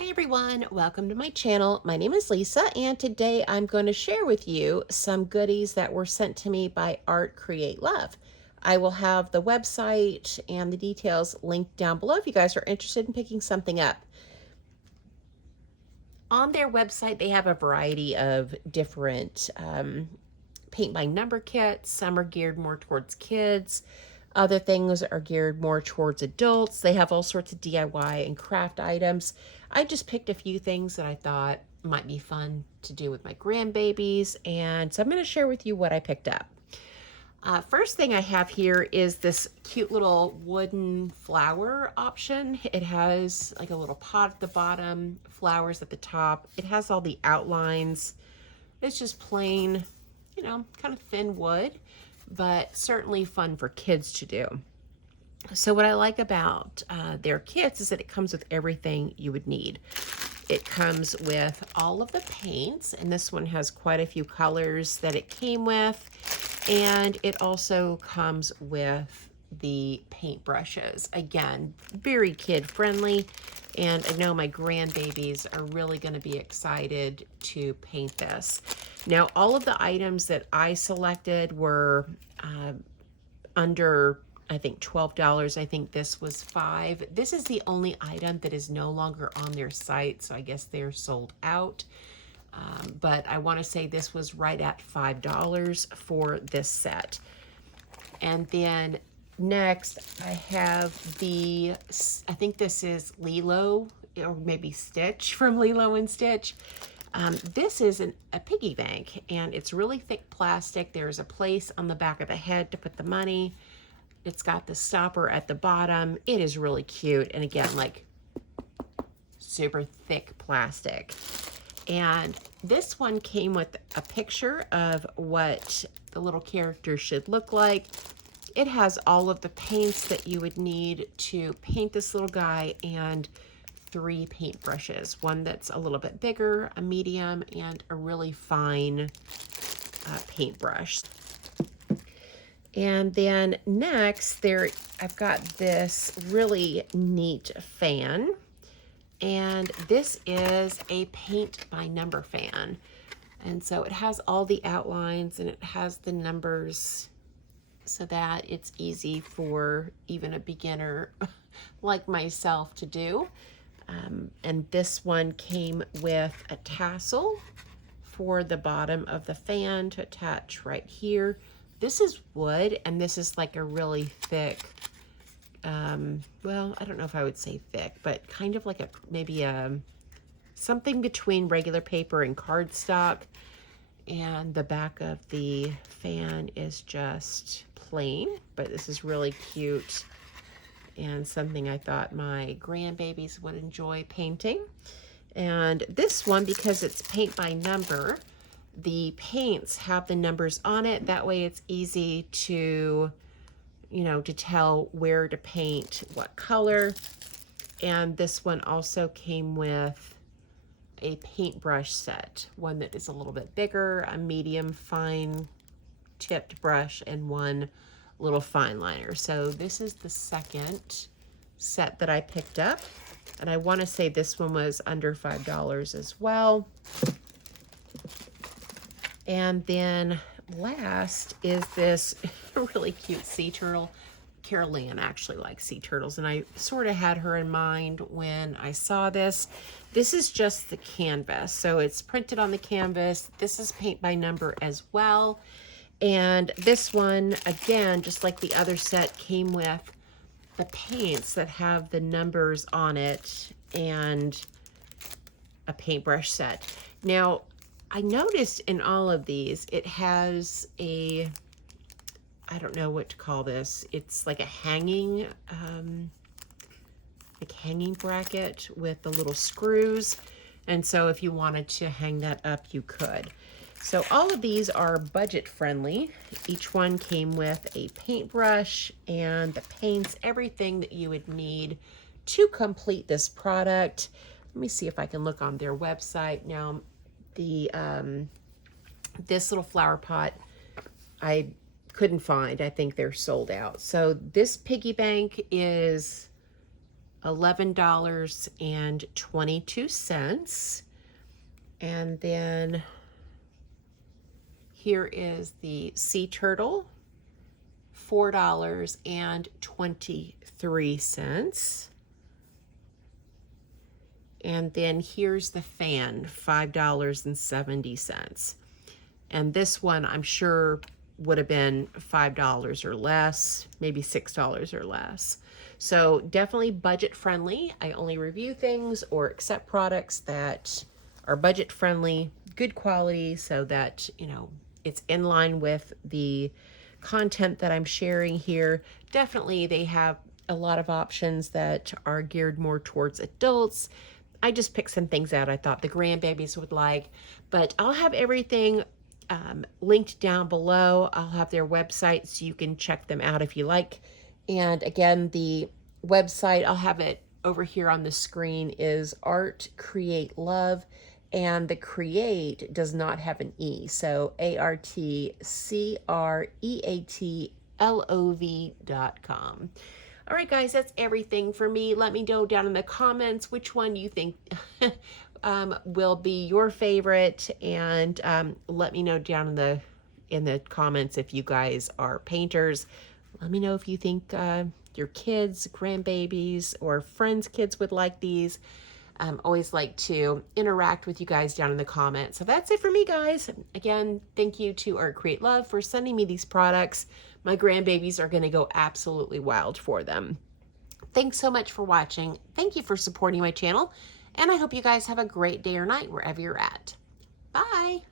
Hi everyone, welcome to my channel. My name is Lisa and today I'm going to share with you some goodies that were sent to me by Art Create Love. I will have the website and the details linked down below if you guys are interested in picking something up. On their website they have a variety of different paint by number kits. Some are geared more towards kids. Other things are geared more towards adults. They have all sorts of DIY and craft items. I just picked a few things that I thought might be fun to do with my grandbabies, and so I'm going to share with you what I picked up. First thing I have here is this cute little wooden flower option. It has like a little pot at the bottom, flowers at the top. It has all the outlines. It's just plain, kind of thin wood, but certainly fun for kids to do. So what I like about their kits is that it comes with everything you would need. It comes with all of the paints, and this one has quite a few colors that it came with, and it also comes with the paint brushes. Again, very kid friendly, and I know my grandbabies are really going to be excited to paint this. Now, all of the items that I selected were under, I think, $12. I think this was $5. This is the only item that is no longer on their site, so I guess they're sold out. But I want to say this was right at $5 for this set. And then next I have I think this is Lilo or maybe Stitch from Lilo and Stitch. This is a piggy bank, and it's really thick plastic. There's a place on the back of the head to put the money. It's got the stopper at the bottom. It is really cute, and again, like super thick plastic. And this one came with a picture of what the little character should look like. It has all of the paints that you would need to paint this little guy and 3 paint brushes. One that's a little bit bigger, a medium, and a really fine paintbrush. And then next I've got this really neat fan. And this is a paint by number fan. And so it has all the outlines and it has the numbers so that it's easy for even a beginner like myself to do. And this one came with a tassel for the bottom of the fan to attach right here. This is wood, and this is like a really thick, well, I don't know if I would say thick, but kind of like maybe something between regular paper and cardstock. And the back of the fan is just plain, but this is really cute and something I thought my grandbabies would enjoy painting. And this one, because it's paint by number, the paints have the numbers on it. That way it's easy to, to tell where to paint what color. And this one also came with a paintbrush set, one that is a little bit bigger, a medium fine tipped brush, and one little fine liner. So this is the second set that I picked up, and I want to say this one was under $5 as well. And then last is this really cute sea turtle. Carol Ann actually likes sea turtles, and I sort of had her in mind when I saw this. This is just the canvas, so it's printed on the canvas. This is paint by number as well. And this one, again, just like the other set, came with the paints that have the numbers on it and a paintbrush set. Now, I noticed in all of these, it has I don't know what to call this. It's like a hanging bracket with the little screws. And so if you wanted to hang that up, you could. So all of these are budget friendly. Each one came with a paintbrush and the paints, everything that you would need to complete this product. Let me see if I can look on their website. Now, this little flower pot, I couldn't find. I think they're sold out. So this piggy bank is $11.22. And then here is the sea turtle, $4.23. And then here's the fan, $5.70. And this one I'm sure would have been $5 or less, maybe $6 or less. So definitely budget friendly. I only review things or accept products that are budget friendly, good quality, so that, you know, it's in line with the content that I'm sharing here. Definitely they have a lot of options that are geared more towards adults. I just picked some things out I thought the grandbabies would like, but I'll have everything linked down below. I'll have their website so you can check them out if you like. And again, the website, I'll have it over here on the screen, is Art Create Love, and the create does not have an E, so ARTCREATLOV.com. All right, guys, that's everything for me. Let me know down in the comments which one you think will be your favorite, and let me know down in the comments if you guys are painters. Let me know if you think your kids, grandbabies, or friends' kids would like these. Always like to interact with you guys down in the comments. So that's it for me, guys. Again, thank you to Art Create Love for sending me these products. My grandbabies are going to go absolutely wild for them. Thanks so much for watching. Thank you for supporting my channel, and I hope you guys have a great day or night wherever you're at. Bye.